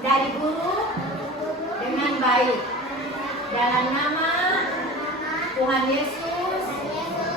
dari guru dengan baik. Dalam nama Tuhan Yesus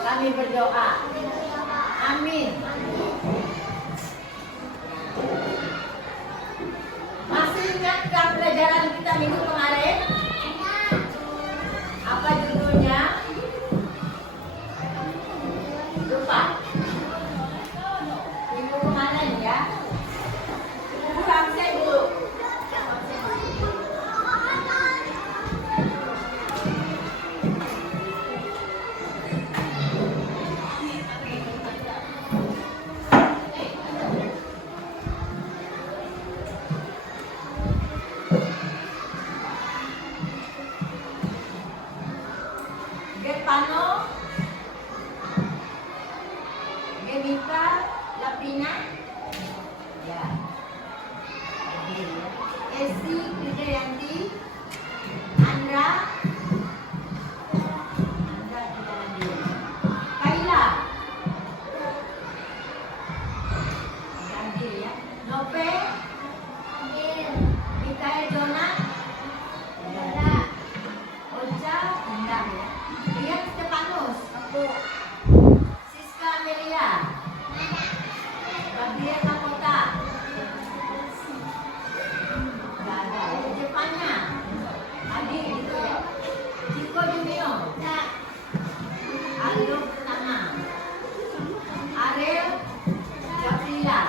kami berdoa. Amin. Masih ingatkah pelajaran kita minggu kemarin? Apa judulnya? Lupa. Minggu kemarin ya. Guru absen dulu. Gerpano, Gemika, Lapina, ya, Esi, Kridayanti, Andra, Kaila, ganti ya, Nope, Mikael Jonah, Ocha, Indah ya. Rian Stepanus, Siska Amelia, Gabriel Makota, nggak ada ya, Jepanya, Adi gitu ya, Ciko Jumio, Aldo Purnama, Ariel, Gabriela,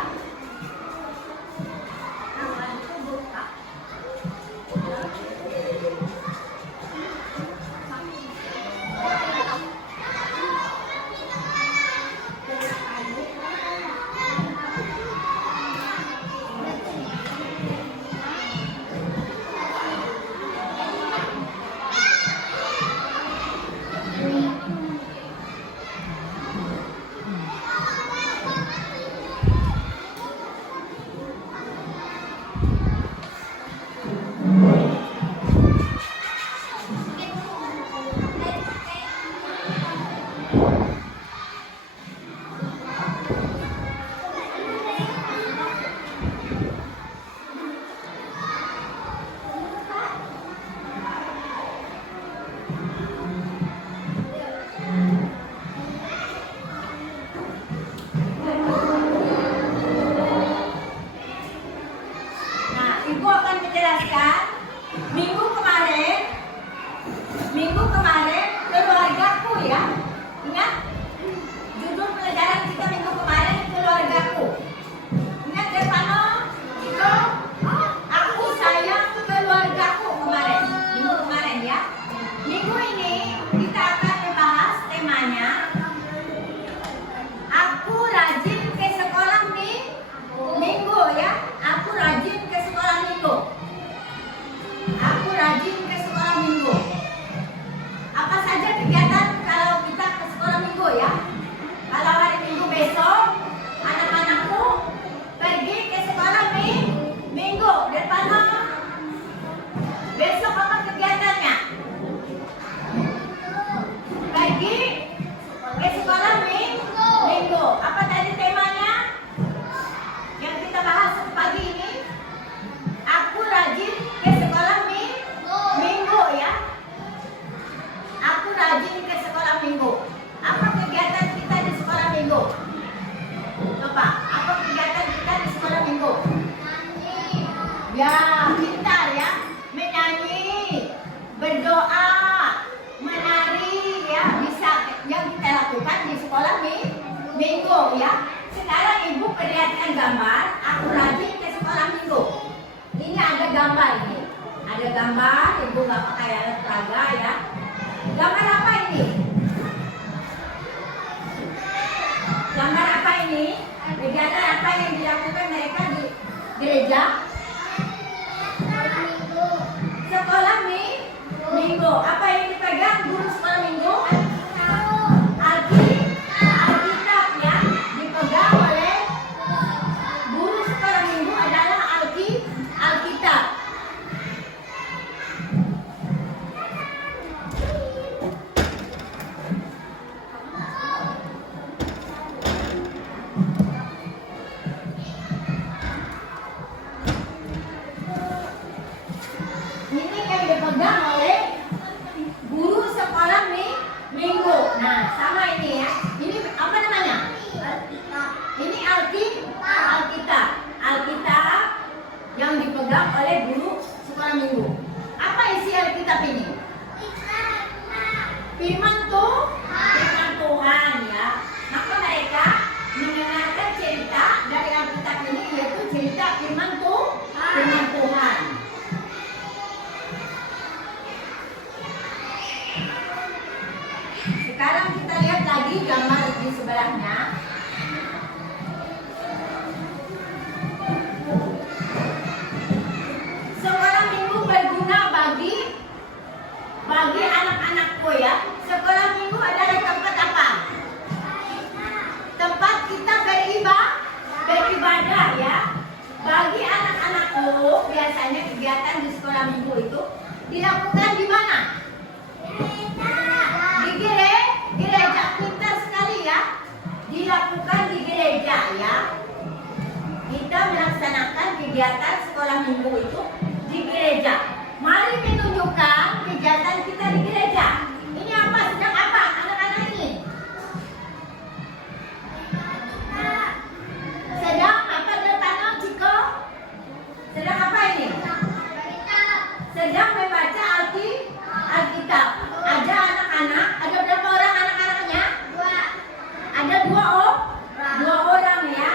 Ibu akan menjelaskan minggu kemarin keluargaku ya. Ingat judul pelajaran kita minggu kemarin keluargaku. Ingat Gerpano? Itu aku sayang keluargaku kemarin. Minggu kemarin ya. Minggu ini kita akan membahas temanya aku rajin ke sekolah minggu ya. Aku rajin ke sekolah minggu. Aku rajin ke sekolah minggu. Apa saja kegiatan kalau kita ke sekolah minggu ya? Kalau hari Minggu besok, anak-anakku pergi ke sekolah minggu. Depan besok apa kegiatannya? Pergi ke sekolah minggu. Apa tadi temanya? Yang kita bahas pagi ini, aku rajin ke sekolah minggu ya. Aku rajin ke sekolah minggu. Apa kegiatan kita di sekolah minggu? Coba, apa kegiatan kita di sekolah minggu? Ya, pintar ya. Menyanyi, berdoa, menari ya, bisa yang kita lakukan di sekolah minggu ya. Sekarang ibu perlihatkan gambar, aku rajin ke sekolah minggu. Ini ada gambar ini. Ada gambar, ibu nggak pakai alat peraga ya. Gambar apa ini? Gambar apa ini? Kegiatan apa yang dilakukan mereka di gereja? Sekolah minggu. Apa yang dipegang guru sekolah minggu? Alkitab ya. Dipegang oleh guru sekolah minggu adalah Alkitab. yang dipegang oleh guru sekolah minggu. Apa isi Alkitab ini? Firman Tuhan ya. Maka mereka mendengarkan cerita dari Alkitab ini, yaitu cerita firman Tuhan. Sekarang kita lihat lagi gambar di sebelahnya. Sekolah minggu berguna bagi anak-anakku ya. Sekolah minggu adalah tempat apa? Tempat kita beribadah ya. Bagi anak-anakku biasanya kegiatan di sekolah minggu itu dilakukan di mana? Di gereja. Pintar sekali ya. Dilakukan di gereja ya. Kita melaksanakan kegiatan sekolah minggu itu di gereja. Mari menunjukkan kegiatan kita di gereja. Ini apa? Sedang apa anak-anak ini? Sedang apa bertanam, Ciko? Sedang apa ini? Sedang membaca Alkitab. Ada anak-anak, ada berapa orang anak-anaknya? Ada dua orang ya.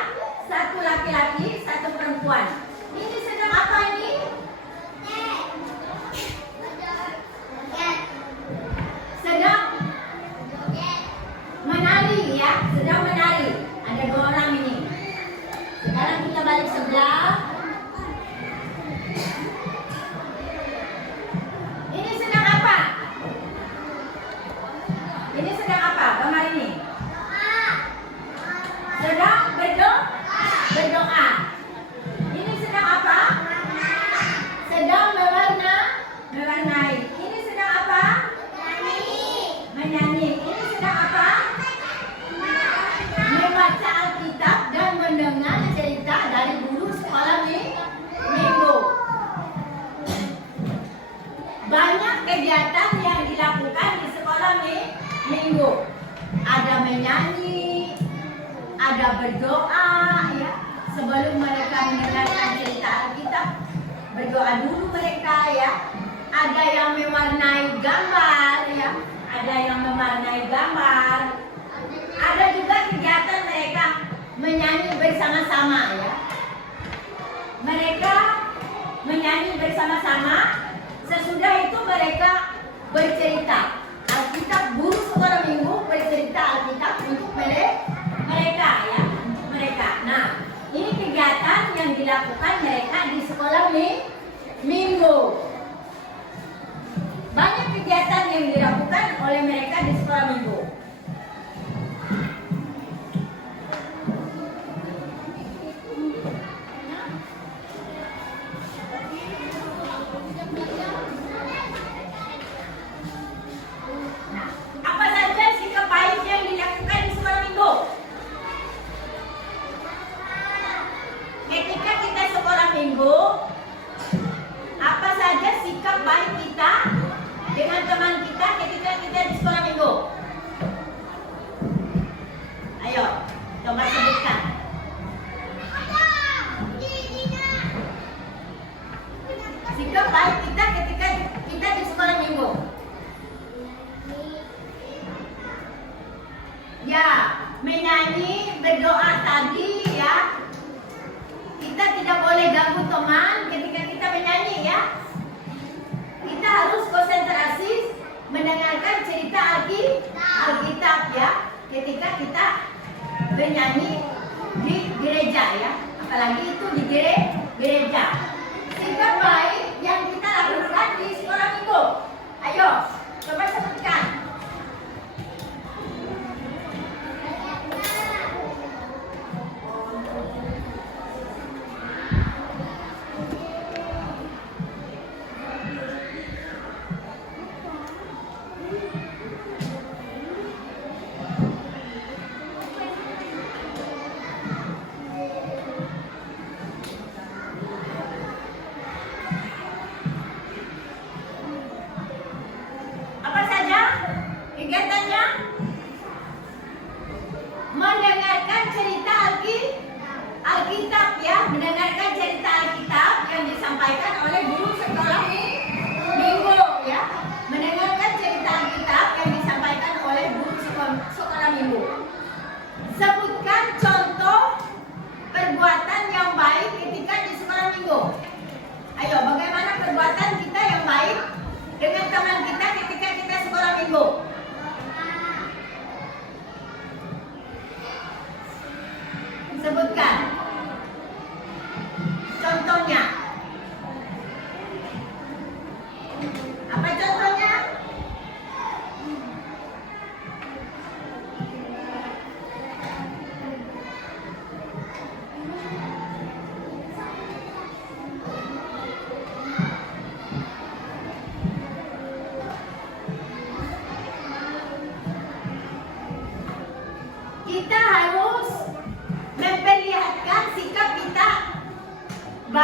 Satu laki-laki, satu perempuan. Ini sedang apa ini? Sedang menari ya, sedang menari. Ada dua orang ini. Sekarang kita balik sebelah. Ini sedang apa? Ini sedang apa? Gambar ini. Sedang berdoa. Ini sedang apa? Sedang mewarnai. Ini sedang apa? Menyanyi. Ini sedang apa? Membaca Alkitab dan mendengar cerita dari guru sekolah minggu. Banyak kegiatan yang dilakukan di sekolah minggu. Ada menyanyi, ada berdoa ya. Sebelum mereka mendengarkan cerita Alkitab, berdoa dulu mereka ya. Ada yang mewarnai gambar ya. Ada juga kegiatan mereka menyanyi bersama-sama ya. Mereka menyanyi bersama-sama. Sesudah itu mereka bercerita Alkitab. Guru sekolah minggu bercerita Alkitab untuk mereka ya. Untuk mereka. Nah, ini kegiatan yang dilakukan mereka di sekolah minggu. Banyak kegiatan yang dilakukan oleh mereka di sekolah minggu. Nah, apa saja sikap baik yang dilakukan di sekolah minggu? Ketika kita sekolah minggu, apa saja sikap baik kita dengan teman kita ketika kita di sekolah minggu? Ayo, coba sebutkan. Sikap baik kita ketika kita di sekolah minggu. Ya, menyanyi, berdoa tadi ya. Kita tidak boleh ganggu teman ketika kita menyanyi ya. Kita harus konsentrasi mendengarkan cerita Alkitab ya. Ketika kita bernyanyi di gereja ya. Apalagi itu di gereja. Sikap baik yang kita lakukan di sekolah minggu. Ayo, coba sebutkan.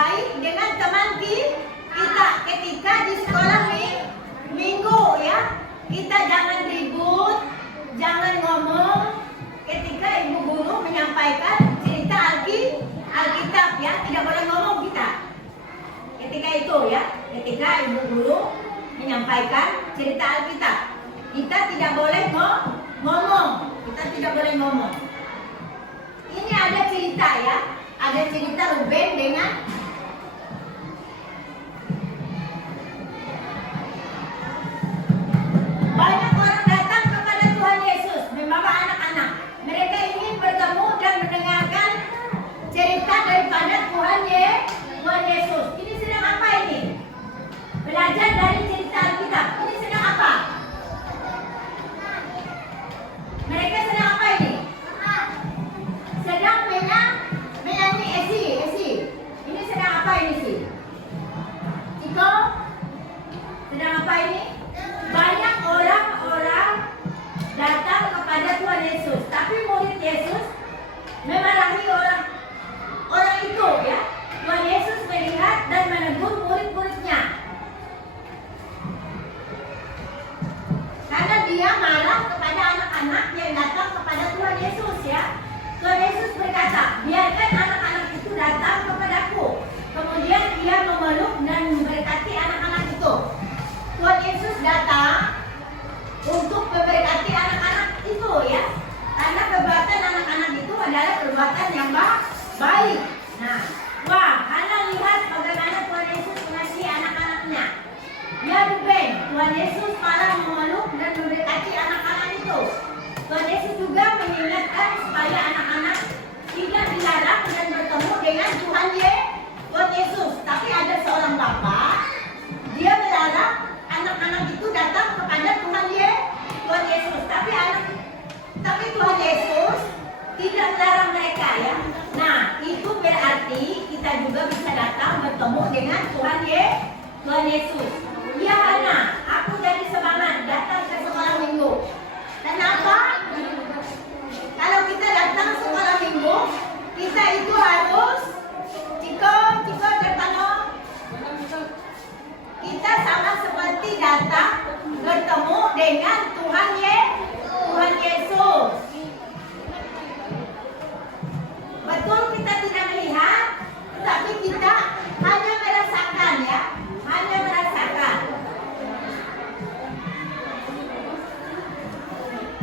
baik dengan teman kita ketika di sekolah minggu ya. Kita jangan ribut, jangan ngomong ketika ibu guru menyampaikan cerita Alkitab ya. Tidak boleh ngomong kita ketika itu ya. Ketika ibu guru menyampaikan cerita Alkitab, kita tidak boleh ngomong. Kita tidak boleh ngomong. Ini ada cerita ya. Ada cerita Ruben dengan banyak orang datang kepada Tuhan Yesus membawa anak-anak. Mereka ingin bertemu dan mendengarkan cerita daripada Tuhan Yesus. Ini sedang apa ini? Belajar dari cerita Alkitab. Ini sedang apa? Mereka sedang apa ini? Sedang menyanyi Esi. Ini sedang apa ini sih? Ciko? Sedang apa ini? Banyak orang-orang datang kepada Tuhan Yesus, tapi murid Yesus memarahi orang itu ya. Tuhan Yesus melihat dan menegur murid-muridnya karena dia marah kepada anak-anak yang datang kepada Tuhan Yesus ya. Tuhan Yesus berkata, biarkan anak-anak itu datang kepadaku. Kemudian dia memeluk dan memberkati anak-anak itu. Tuhan Yesus datang untuk memberkati anak-anak itu ya. Karena perbuatan anak-anak itu adalah perbuatan yang baik. Nah, wah, Hana lihat bagaimana Tuhan Yesus mengasihi anak-anaknya. Ya Ruben, Tuhan Yesus malah memeluk dan memberkati anak-anak itu. Tuhan Yesus juga mengingatkan supaya anak-anak tidak dilarang dan bertemu dengan Tuhan Yesus. Tapi ada seorang bapak, dia melarang anak-anak itu datang kepada Tuhan Yesus. Tapi Tuhan Yesus tidak melarang mereka ya. Nah, itu berarti kita juga bisa datang bertemu dengan Tuhan Yesus. Ya Hana, aku jadi semangat datang ke sekolah minggu. Kenapa? Kalau kita datang sekolah minggu, kita itu harus Ciko Derpano. Kita sama seperti datang bertemu dengan Tuhan Yesus. Betul kita tidak melihat, tetapi kita hanya merasakan ya, hanya merasakan.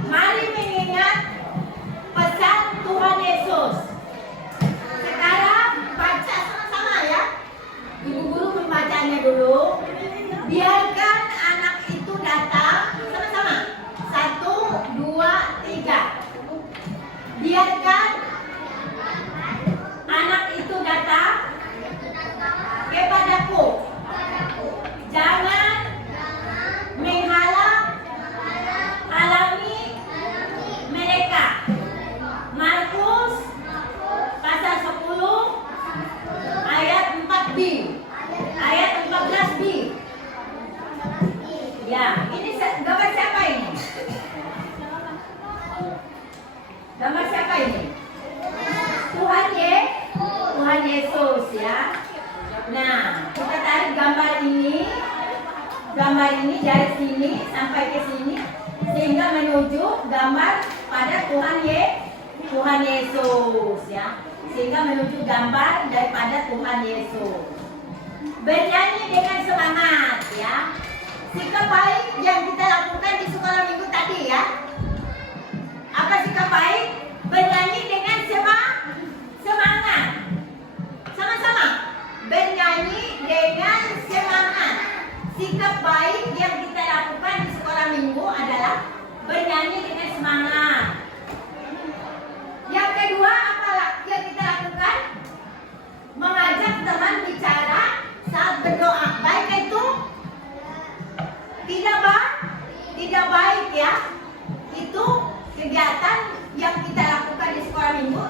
Mari mengingat pesan Tuhan Yesus. Sekarang baca sama-sama ya. Ibu guru membacanya dulu. Biarkan anak itu datang sama-sama. 1, 2, 3. Biarkan anak itu datang kepadaku. Jangan menghalang-halangi mereka. Markus pasal 10 ayat 4b. Ayat 14b. Ya, ini gambar siapa ini? Gambar siapa ini? Tuhan Yesus ya. Nah, kita tarik gambar ini dari sini sampai ke sini sehingga menuju gambar pada Tuhan Yesus ya. Sehingga menuju gambar daripada Tuhan Yesus. Bernyanyi dengan semangat ya. Sikap baik yang kita lakukan di sekolah minggu tadi ya. Apa sikap baik? Bernyanyi dengan semangat. Sama-sama. Bernyanyi dengan semangat. Sikap baik yang kita lakukan di sekolah minggu adalah bernyanyi dengan semangat. Yang kedua, apa yang kita lakukan? Mengajak teman bicara saat berdoa. Baik itu? Tidak baik ya. Itu kegiatan yang kita lakukan di sekolah minggu,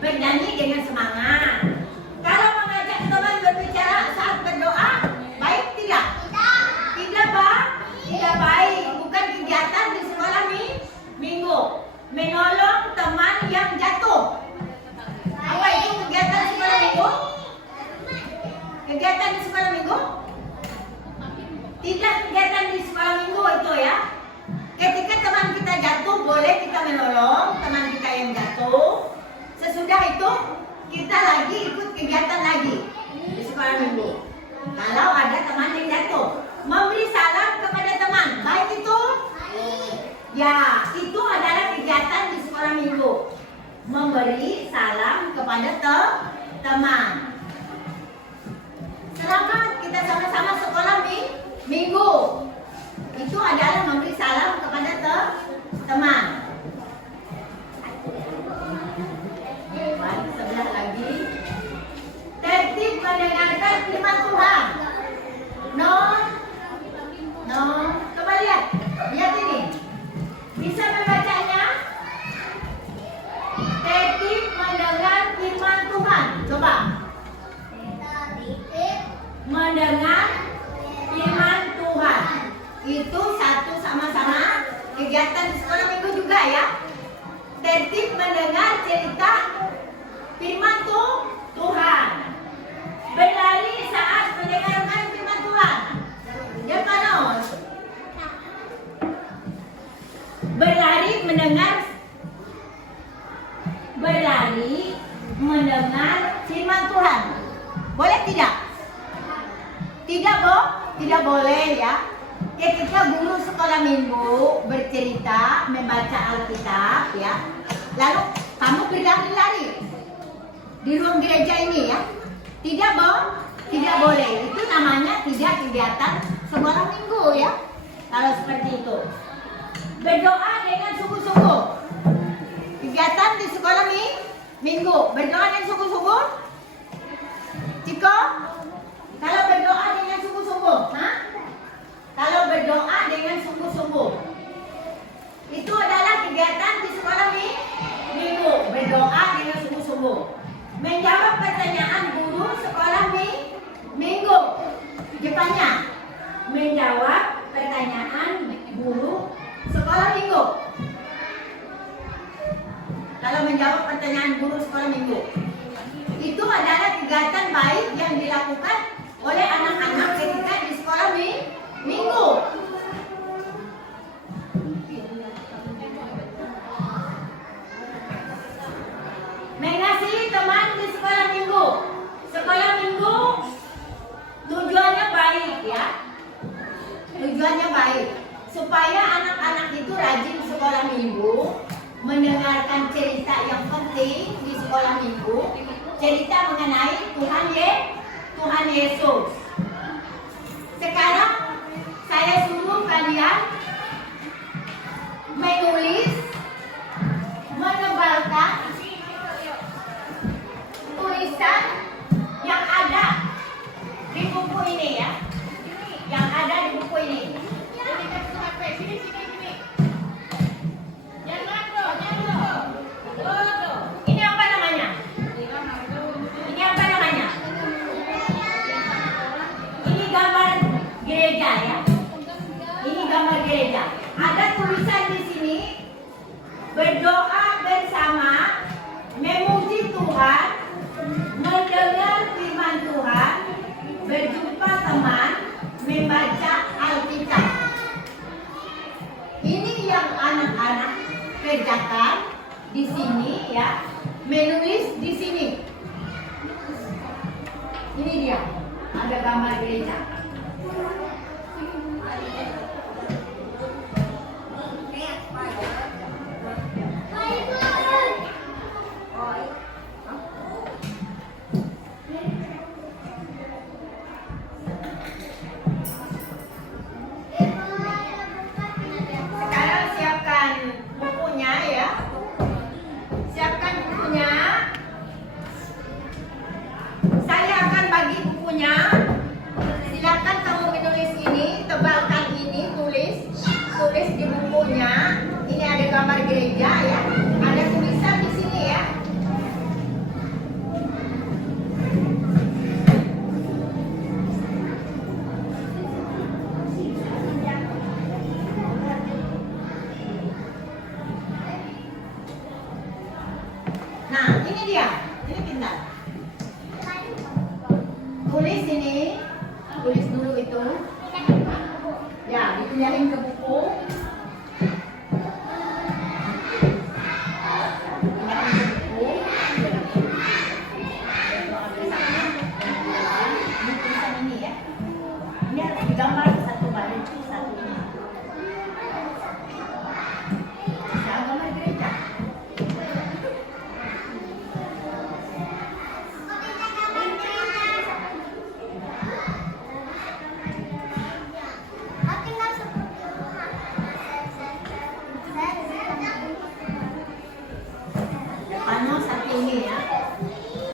bernyanyi dengan semangat. Kalau mengajak teman berbicara saat berdoa, baik tidak? Tidak baik. Bukan kegiatan di sekolah minggu. Menolong teman yang jatuh. Apa itu kegiatan sekolah minggu? Kegiatan di sekolah minggu? Tidak kegiatan di sekolah minggu itu ya. Ketika teman kita jatuh, boleh kita menolong teman kita yang jatuh. Sesudah itu kita lagi ikut kegiatan lagi di sekolah minggu. Kalau ada teman yang jatuh, memberi salam kepada teman, baik itu? Ya, itu adalah kegiatan di sekolah minggu. Memberi salam kepada teman. Selamat, kita sama-sama sekolah minggu. Itu adalah memberi salam kepada teman. Baik, sebelah lagi. Tertib mendengarkan firman Tuhan. No. Coba lihat ini. Bisa membacanya? Tertib mendengar firman Tuhan. Coba. Mendengar firman Tuhan. Itu satu sama-sama kegiatan di sekolah minggu juga ya. Tertib mendengar cerita firman Tuhan. Berlari saat mendengarkan firman Tuhan. Ya panos. Berlari mendengar firman Tuhan. Boleh tidak? Tidak boleh ya. Ketika guru sekolah minggu bercerita membaca Alkitab ya, lalu kamu berlari-lari di ruang gereja ini ya, tidak boleh. Itu namanya tidak kegiatan sekolah minggu ya. Kalau seperti itu, berdoa dengan sungguh-sungguh. Kegiatan di sekolah minggu, berdoa dengan sungguh-sungguh. Ciko, kalau berdoa dengan sungguh-sungguh, kalau berdoa dengan sungguh-sungguh, itu adalah kegiatan di sekolah minggu. Berdoa dengan sungguh-sungguh. Menjawab pertanyaan guru sekolah minggu. Depannya, menjawab pertanyaan guru sekolah minggu. Kalau menjawab pertanyaan guru sekolah minggu, itu adalah kegiatan baik yang dilakukan oleh anak-anak ketika di sekolah minggu. Mengasihi teman di sekolah minggu. Sekolah minggu tujuannya baik ya. Tujuannya baik supaya anak-anak itu rajin sekolah minggu, mendengarkan cerita yang penting di sekolah minggu, cerita mengenai Tuhan Yesus. Sekarang saya suruh kalian menulis, menebalkan tulisan yang ada di buku ini ya, yang ada di buku ini. Ini apa namanya? Ini gambar gereja ya. Ini gambar gereja. Ada tulisan di sini, berdoa bersama, memuji Tuhan, mendengar firman Tuhan, berjumpa teman, membaca Alkitab. Ini yang anak-anak kerjakan di sini ya, menulis di sini. Ini dia, ada gambar gereja. Sekarang siapkan bukunya ya. Siapkan bukunya. Saya akan bagi bukunya. Silakan kamu menulis ini, tebalkan ini, tulis di bukunya. Ini ada gambar gereja ya. Ada tulisan di sini ya. Nah, ini dia. Ini pintar. Tulis ini. Tulis dulu itu. Ya, dipindahin ke buku.